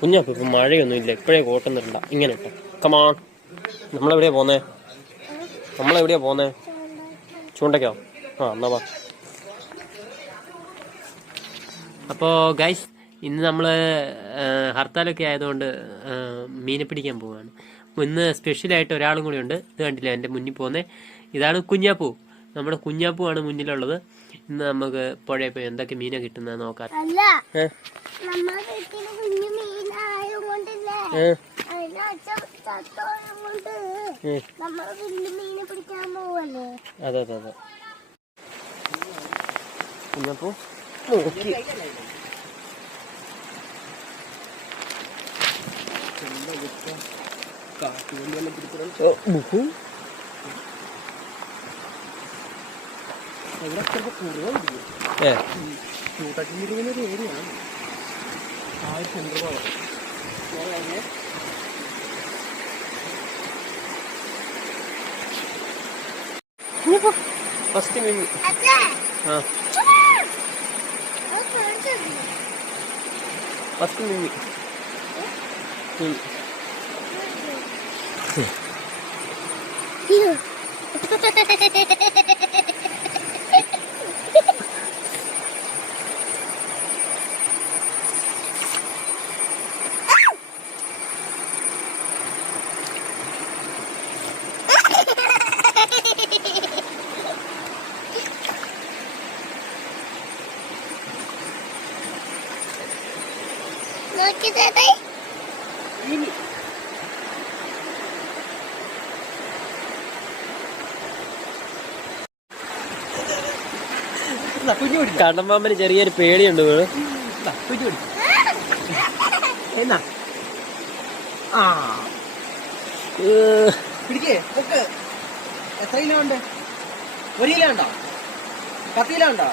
കുഞ്ഞാപ്പ് ഇപ്പം മഴയൊന്നും ഇല്ല, ഇപ്പോഴേ കോട്ടം തരണ്ട. ഇങ്ങനെ ഇട്ടോ കമാൺ. നമ്മളെവിടെയാ പോന്നേ? ചൂണ്ടയ്ക്കോ? എന്നാ വാ. അപ്പോൾ ഗൈസ്, ഇന്ന് നമ്മൾ ഹർത്താലൊക്കെ ആയതുകൊണ്ട് മീനെ പിടിക്കാൻ പോവുകയാണ്. ഇന്ന് സ്പെഷ്യലായിട്ട് ഒരാളും കൂടി ഉണ്ട്. ഇത് കണ്ടില്ല എൻ്റെ മുന്നിൽ പോകുന്നത്? ഇതാണ് കുഞ്ഞാപ്പൂ. നമ്മുടെ കുഞ്ഞാപ്പൂ ആണ് മുന്നിലുള്ളത്. ഇന്ന് നമുക്ക് പുഴയിൽ പോയി എന്തൊക്കെ മീനാ കിട്ടുന്നത് നോക്കാം. അതെ അതെ അതെ. കുഞ്ഞാപ്പൂ നോക്കി ഫസ്റ്റ് മിമ്മി. ഫസ്റ്റ് മിമ്മി. കണ്ണമ്മാമ്മന് ചെറിയൊരു പേടിയുണ്ട്. എത്ര കിലോ ഉണ്ട്? 1 കിലോ ഉണ്ടോ? 10 കിലോ ഉണ്ടോ?